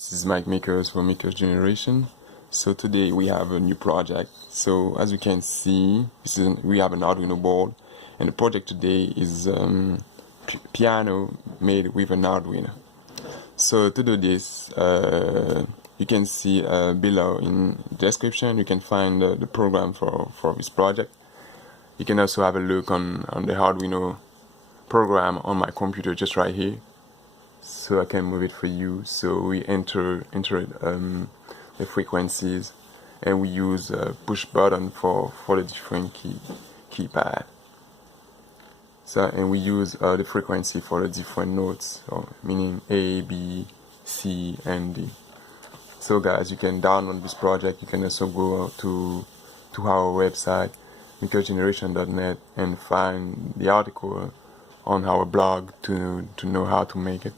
This is Mike Makers for Makers Generation. So today we have a new project. So as you can see, we have an Arduino board, and the project today is piano made with an Arduino. So to do this, you can see below in the description you can find the program for this project. You can also have a look on the Arduino program on my computer just right here, so I can move it for you. So we enter the frequencies, and we use a push button for the different keypad. So, and we use the frequency for the different notes, so meaning A, B, C, and D. So guys, you can download this project. You can also go to our website makersgeneration.net and find the article on our blog to know how to make it.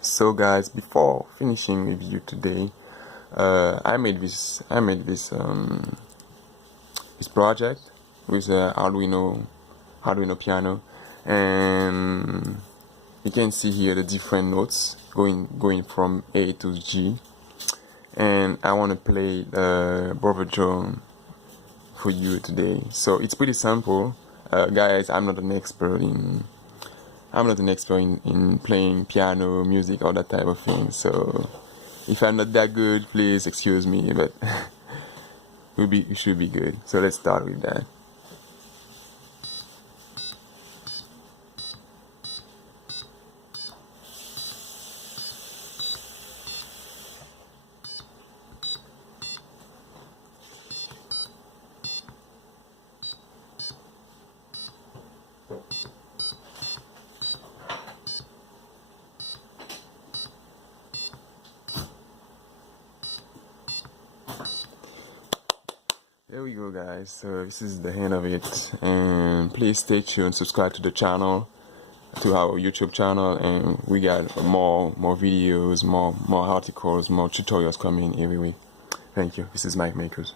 So guys, before finishing with you today, I made this project with the Arduino piano, and you can see here the different notes going from A to G, and I want to play Brother John for you today. So it's pretty simple, guys. I'm not an expert in playing piano, music, all that type of thing. So if I'm not that good, please excuse me, but we should be good. So let's start with that. There we go, guys. So this is the end of it, and please stay tuned, subscribe to the channel, to our YouTube channel, and we got more videos, more articles, more tutorials coming every week. Thank you. This is Mike Makers.